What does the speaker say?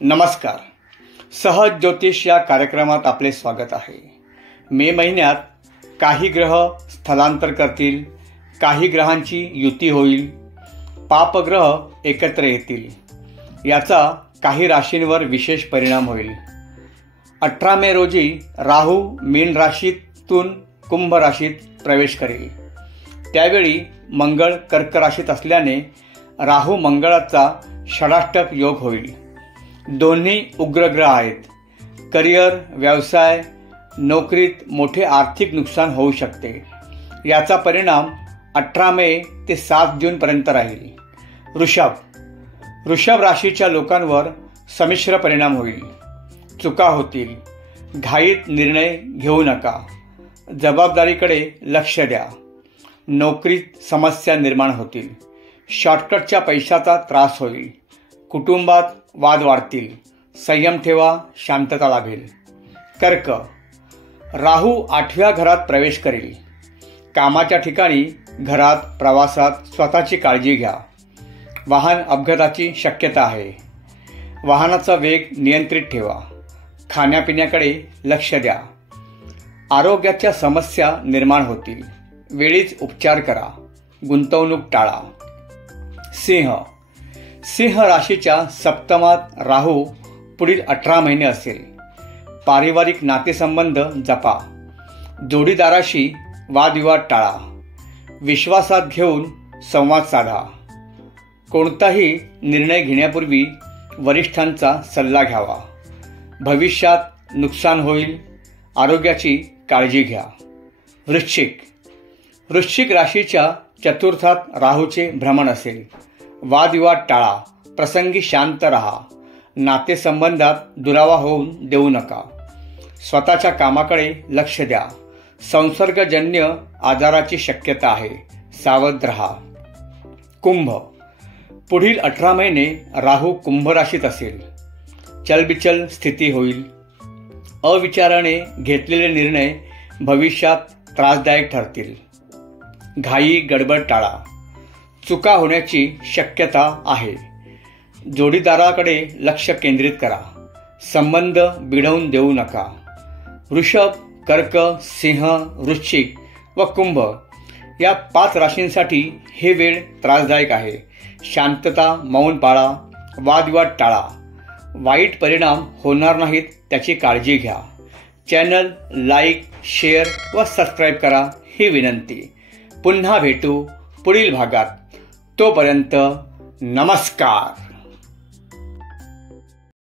नमस्कार. सहज ज्योतिष या कार्यक्रमात आपले स्वागत आहे. मे महिन्यात काही ग्रह स्थलांतर करतील, काही ग्रहांची युती होईल, पापग्रह एकत्र येतील. याचा काही राशींवर विशेष परिणाम होईल. 18 मे रोजी राहू मीन राशीतून कुंभ राशीत प्रवेश करेल. त्यावेळी मंगळ कर्क राशीत असल्याने राहू मंगळाचा षडाष्टक योग होईल. दोन्ही उग्र ग्रह आहेत. करिअर, व्यवसाय, नोकरीत मोठे आर्थिक नुकसान होऊ शकते. याचा परिणाम 18 मे ते 7 जून पर्यंत राहील. वृषभ राशीच्या लोकांवर संमिश्र परिणाम होईल. चुका होतील. घाईत निर्णय घेऊ नका. जबाबदारीकडे लक्ष द्या. नोकरीत समस्या निर्माण होतील. शॉर्टकटच्या पैशाचा त्रास होईल. कुटुंबात वाद वाढतील. संयम ठेवा, शांतता लाभेल. कर्क राहू 8व्या घरात प्रवेश करेल. कामाच्या ठिकाणी, घरात, प्रवासात स्वतःची काळजी घ्या. वाहन अपघाताची शक्यता आहे. वाहनाचा वेग नियंत्रित ठेवा. खाण्यापिण्याकडे लक्ष द्या. आरोग्याच्या समस्या निर्माण होतील. वेळीच उपचार करा. गुंतवणूक टाळा. सिंह राशीच्या सप्तमात राहू पुढील 18 महिने असेल. पारिवारिक नातेसंबंध जपा. जोडीदाराशी वादविवाद टाळा. विश्वासात घेऊन संवाद साधा. कोणताही निर्णय घेण्यापूर्वी वरिष्ठांचा सल्ला घ्यावा. भविष्यात नुकसान होईल. आरोग्याची काळजी घ्या. वृश्चिक राशीच्या चतुर्थात राहूचे भ्रमण असेल. वादविवाद टाळा. प्रसंगी शांत राहा. नातेसंबंधात दुरावा होऊन देऊ नका. स्वतःच्या कामाकडे लक्ष द्या. संसर्गजन्य आजाराची शक्यता आहे. सावध रहा. कुंभ पुढील 18 महिने राहू कुंभ राशीत असेल. चलबिचल स्थिती होईल. अविचाराने घेतलेले निर्णय भविष्यात त्रासदायक ठरतील. घाई गडबड टाळा. चुका होण्याची शक्यता आहे. जोडीदाराकडे लक्ष केंद्रित करा. संबंध बिघडवून देऊ नका. वृषभ, कर्क, सिंह, वृश्चिक व कुंभ या 5 राशींसाठी हे वेळ त्रासदायक आहे. शांतता, मौन पाळा. वादविवाद टाळा. वाईट परिणाम होणार नाहीत त्याची काळजी घ्या. चॅनल लाईक, शेअर व सबस्क्राईब करा ही विनंती. पुन्हा भेटू पुढील भागात. तोपर्यंत नमस्कार.